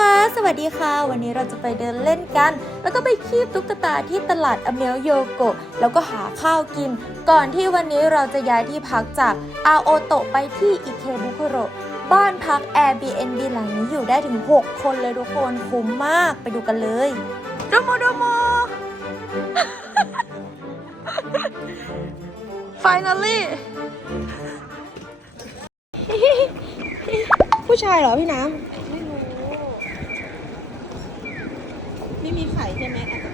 วะสวัสดีค่ะ วันนี้เราจะไปเดินเล่นกัน แล้วก็ไปคีบตุ๊กตาที่ตลาดอเมลโยโกะ แล้วก็หาข้าวกิน ก่อนที่วันนี้เราจะย้ายที่พักจากอาโอโตะไปที่อิเคบุคุโระบ้านพัก Airbnb หลังนี้อยู่ได้ถึง 6 คนเลยทุกคนคุ้มมากไปดูกันเลยโดโมโดโม finally ผู้ชายเหรอพี่น้ำ มีไข่ใช่ไหมอาจจะ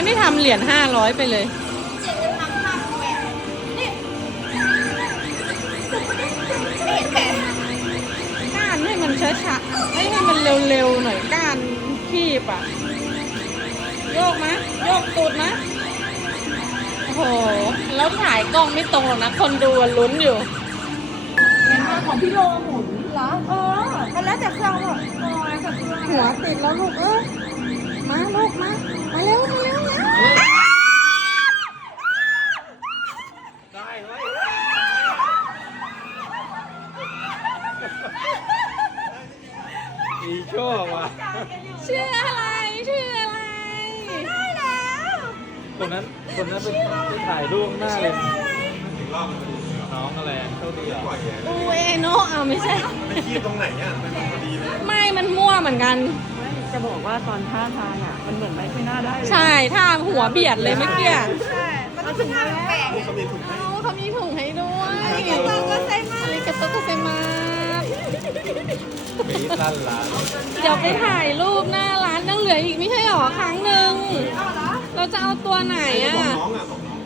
มไม่ทำเหรียญห้าร้อยไปเลย ก้านให้มันช้าๆให้ให้มันเร็วๆหน่อยก้านคีบอะ โยกมะโยกตูดมะโอ้โห แล้วถ่ายกล้องไม่ตรงหรอกนะ คนดูอะลุ้นอยู่ของพี่โลหมุนเหรอ เออ มันแล้วแต่เครื่องหมดหัวติดแล้วลูกเอ้ยมาลูกมา ได้เลยใช่ถ้าหัวเบียดเลยเมื่อกี้ลูกเขามีถุงให้เอาเขามีถุงให้ด้วยอาริกาโตก็ไซมาอาริกาโตก็ไซมามีสั้นร้านเดี๋ยวไปถ่ายรูปหน้าร้านยังเหลืออีกไม่ใช่หรอครั้งหนึ่งเราจะเอาตัวไหนอะบอกน้องอะบอกน้อง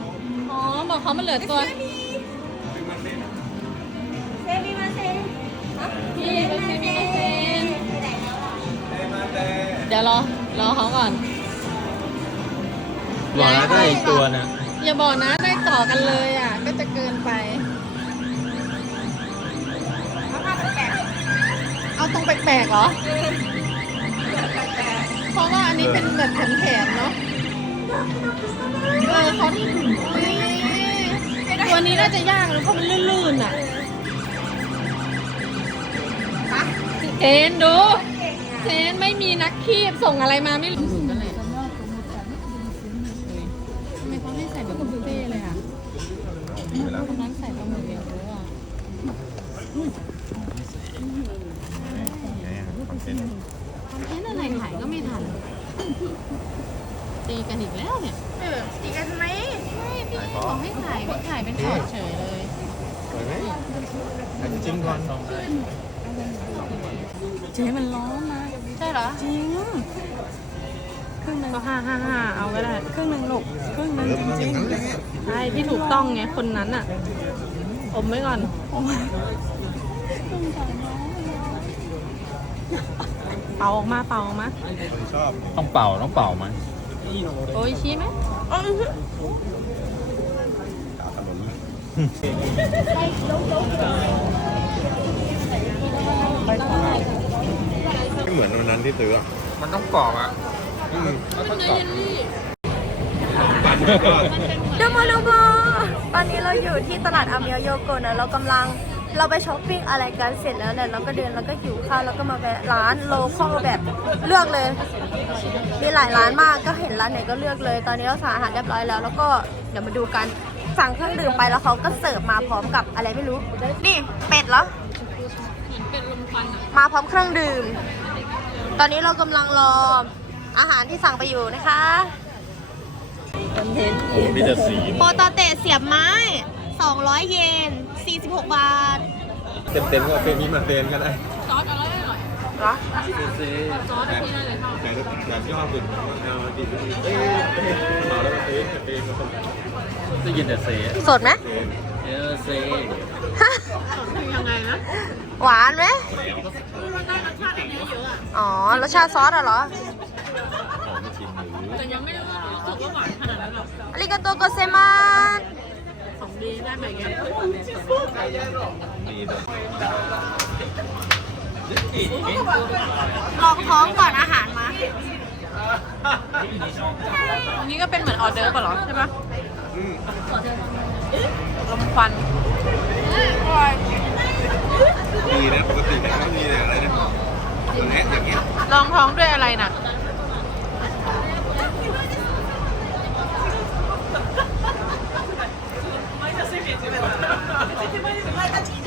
อ๋อบอกเขามันเหลือตัวเซมิมาเซมพี่ก็ใช้มีเซนเดี๋ยวรอรอเขาก่อน บอกแล้วได้อีกตัวนะอย่าบอกนะได้ต่อกันเลยอะ ก็จะเกินไป เอาตรงแปลกๆเหรอ เพราะว่าอันนี้เป็นแบบแผนๆเนาะเออเขาตัวนี้น่าจะยากนะเพราะมันลื่นๆอะเทนดูเทนไม่มีนักคีบส่งอะไรมาไม่รู้ มเขาให้ใส่แบบบุฟเฟ่เลยอะคนนั้นใส่ปลาหมึกเดียวรู้อะคอนเทนต์อะไรถ่ายก็ไม่ทัน ตีกันอีกแล้วเนี่ย เออตีกันไหมไม่พี่บอกให้ถ่ายไม่ถ่ายเป็นช็อตเฉยเลยสวยไหมอยากจะจิ้มก่อนเจ๊มันร้อนนะ ใช่เหรอ จริงครึ่งหนึ่งก็ห้าห้าห้าเอาก็ได้ครึ่งหนึ่งลูก ครึ่งหนึ่งจริงๆใช่ที่ถูกต้องไงคนนั้นอะ อมไว้ก่อนเป่าออกมาเป่าออกมาชอบต้องเป่าต้องเป่าไหมโอ้ยชี้ไหมขาขนมไม่เหมือนวันนั้นที่ซื้ออะ มันต้องกรอบอะอืมแล้วถ้ากรอบปั่นก็โดโมโดโมตอนนี้เราอยู่ที่ตลาดอเมลโยโกนะเรากำลังเราไปช้อปปิ้งอะไรกันเสร็จแล้วเนี่ยเราก็เดินแล้วก็หิวข้าวแล้วก็มาแวะร้านโลคอลแบบเลือกเลย มีหลายร้านมากก็เห็นร้านไหนก็เลือกเลย ตอนนี้เราสั่งอาหารเรียบร้อยแล้ว แล้วก็เดี๋ยวมาดูกันสั่งเครื่องดื่มไปแล้วเขาก็เสิร์ฟมาพร้อมกับอะไรไม่รู้ นี่เป็ดเหรอมควันอะมาพร้อมเครื่องดื่ม ตอนนี้เรากำลังรออาหารที่สั่งไปอยู่นะคะ โอ้มีแต่สีโปรตเตะเสียบไม้ 200 เยน 46 บาท เต็มเต็มๆก็เอาเป็นนี้มาเต็นก็ได้ซอสอะไรอร่อยเหรอซอสที่นั่นเลยชอบแต่แบบที่ชอบสุดเอาดีดีเอ้ยมาแล้วก็เต้นเต้นมาคนได้ยินแต่เสีสดไหมเออเซยังไงนะหวานไหมมันได้รสชาติอันนี้เยอะอะอ๋อ รสชาติซอสอะเหรอ ใริกาโตโกเซมาของดีได้ไหมแกดีเลยลองท้องก่อนอาหารมา อันนี้ก็เป็นเหมือนออเดอร์ป่ะหรอ ใช่ปะอืมลมควันดีนะปกติเนี่ยไม่มีเนี่ยอะไรนะตัวเนี้ยอย่างเงี้ย ลองท้องด้วยอะไรน่ะ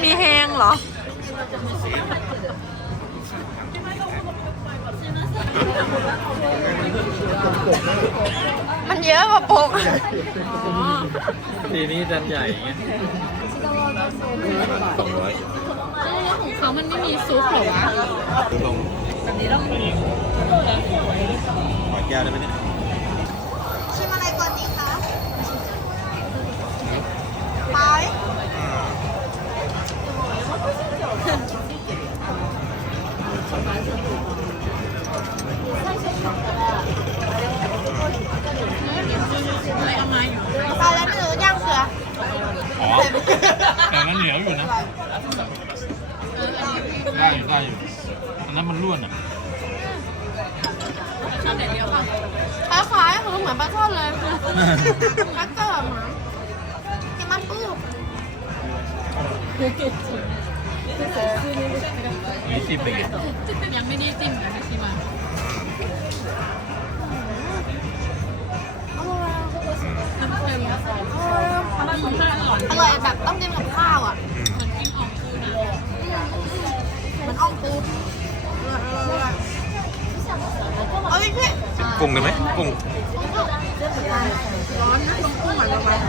มีแฮงเหรอ มันเยอะกว่าปกทีนี้จันใหญ่ไงสองร้อยของเขามันไม่มีซุปเหรอวะลงแบบนี้ต้องขอแก้วได้ไหมเนี่ย ยี่สิบเองยังไม่ได้จิ้มเลยไม่ชิมอะอร่อยอะน้ำเค็มอร่อยของข้าวอร่อยอร่อยแบบต้องกินกับข้าวอะเหมือนกินองคุนะมันอ่องปูเอาอีกพี่กุ้งได้ไหมกุ้งร้อนนะกุ้งอะระวัง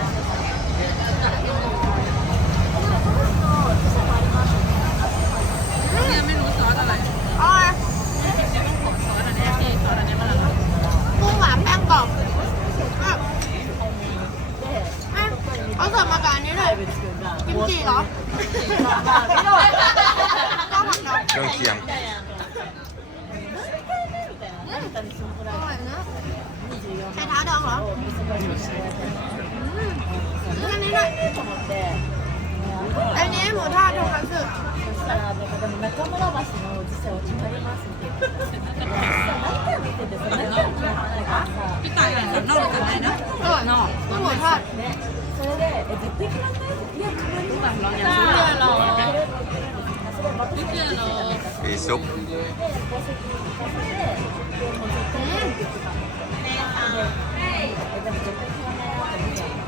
เนี่ยไม่รู้ซอสอะไร อร่อย ซอสอันเนี้ยที่ซอสอันเนี้ยมันอร่อย กุ้งหวานแป้งกรอบอะอะเอาเสิร์ฟมากับอันนี้เลยกิมจิเหรอข้าวผัดดอก เครื่องเคียง อร่อยนะใช้เท้าดองเหรออืมอันนี้ด้วยอันนี้หมูทอดทงคัตสึ พี่ต่ายอ่านสันนอกหรือสันในนะอร่อยเนาะหมูทอดแบบลองอย่างนี้เหรอไม่เชื่อหรอมีซุป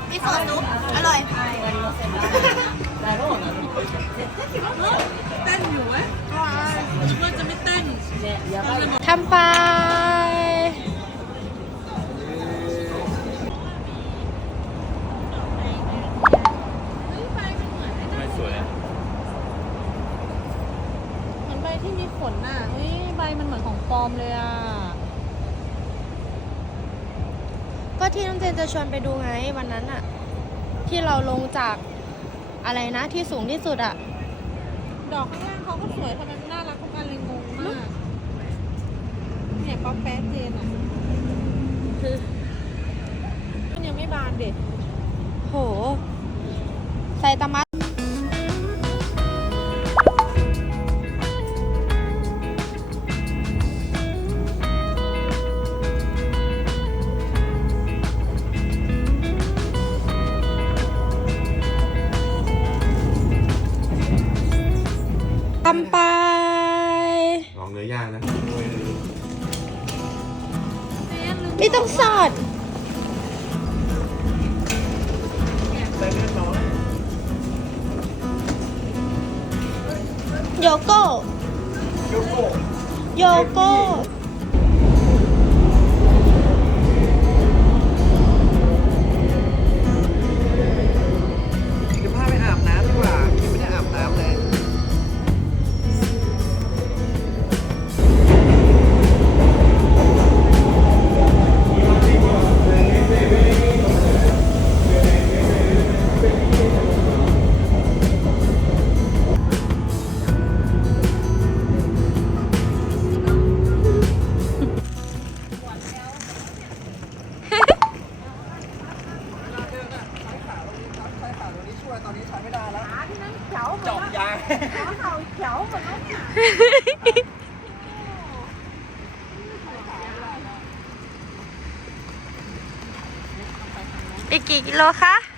มีซอสซุปอร่อย เต้นอยู่เว้ยคิดว่าจะไม่เต้นทำไปไม่สวยอะเหมือนใบที่มีขนน่ะเฮ้ยใบมันเหมือนของปลอมเลยอะ ก็ที่น้องเจนจะชวนไปดูไงวันนั้นอะที่เราลงจาก อะไรนะที่สูงที่สุดอะดอกข้างล่างเขาก็สวยทำไมมันน่ารักทุกอันเลยงงมากเนี่ยป๊อปแป๊ดเจนอะมันยังไม่บานเด็ดโหไซตามะ ย่างนะไม่ต้องสอดโยโก้โยโก้เอีกกี่กิโลคะ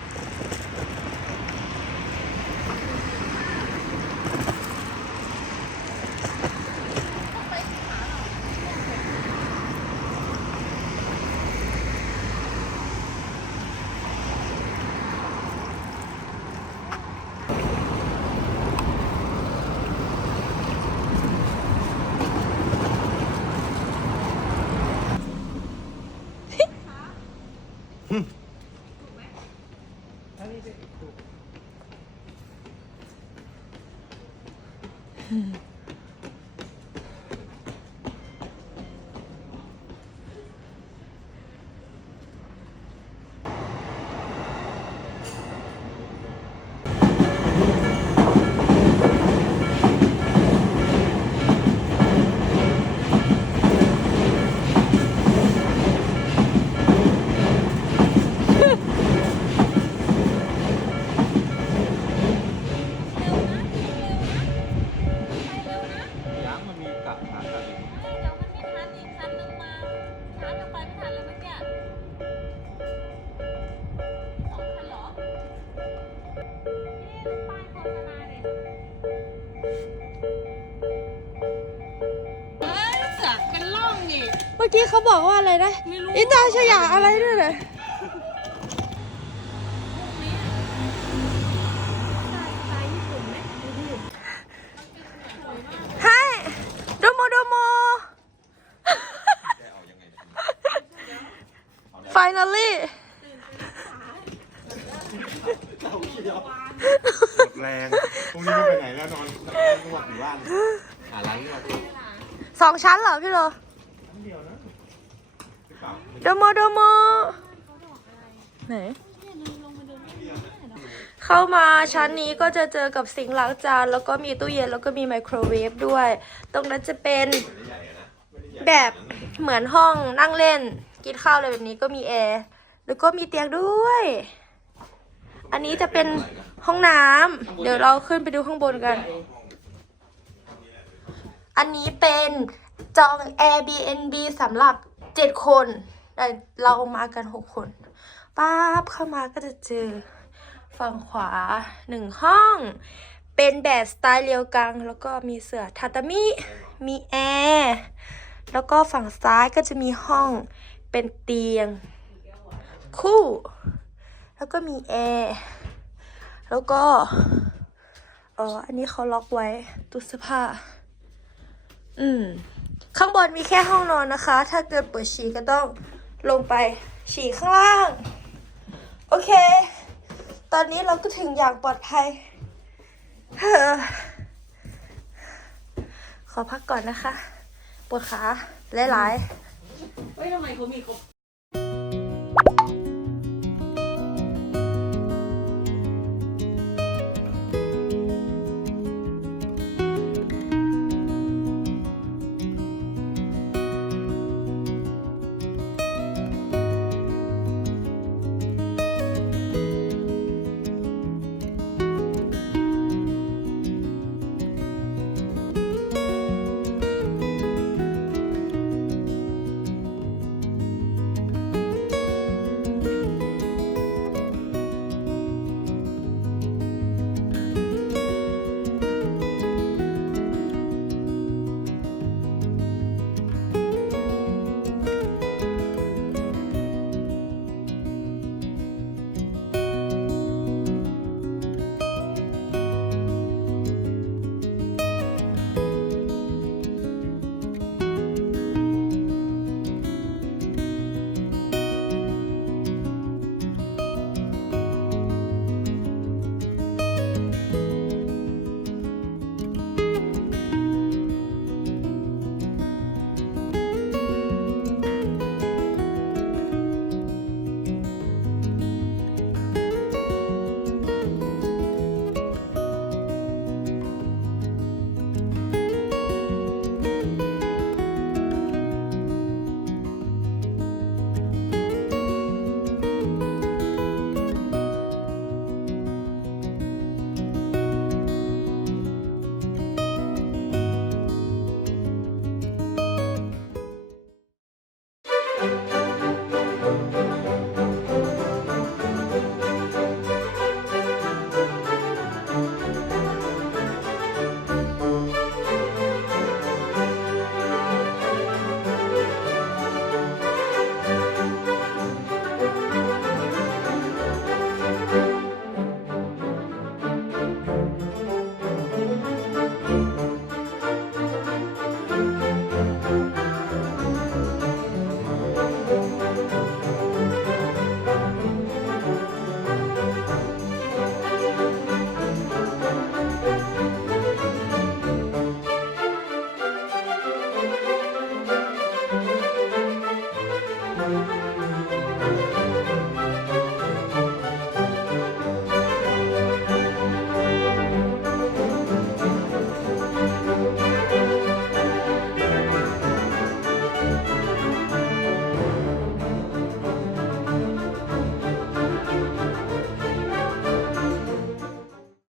อะไรนะไม่รู้อีตาชยาอะไรด้วยเลยให้โดโมโดโม finally หมดแรงพรุ่งนี้ไม่ไปไหนแล้วนอนนวดอยู่บ้านหาร้านนวดสองชั้นเหรอพี่โล โดโมโดโมไหน เข้ามาชั้นนี้ก็จะเจอกับสิงค์ล้างจาน แล้วก็มีตู้เย็นแล้วก็มีไมโครเวฟด้วย ตรงนั้นจะเป็นแบบเหมือนห้องนั่งเล่น กินข้าวอะไรแบบนี้ก็มีแอร์แล้วก็มีเตียงด้วย อันนี้จะเป็นห้องน้ำเดี๋ยวเราขึ้นไปดูข้างบนกัน อันนี้เป็นจอง Airbnb สำหรับ 7 คน แต่เรามากัน6คนป๊าบเข้ามาก็จะเจอฝั่งขวาหนึ่งห้อง เป็นแบบสไตล์เรียวกัง แล้วก็มีเสื่อทาตามิ มีแอร์แล้วก็ฝั่งซ้ายก็จะมีห้องเป็นเตียง คู่ แล้วก็มีแอร์แล้วก็เอออันนี้เขาล็อกไว้ตู้เสื้อผ้า อืม ข้างบนมีแค่ห้องนอนนะคะ ถ้าเกิดเปวดฉี่ก็ต้อง ลงไปฉี่ข้างล่าง โอเค ตอนนี้เราก็ถึงอย่างปลอดภัย ขอพักก่อนนะคะ ปวดขาหลายๆ เฮ้ยทำไมเขามีครบ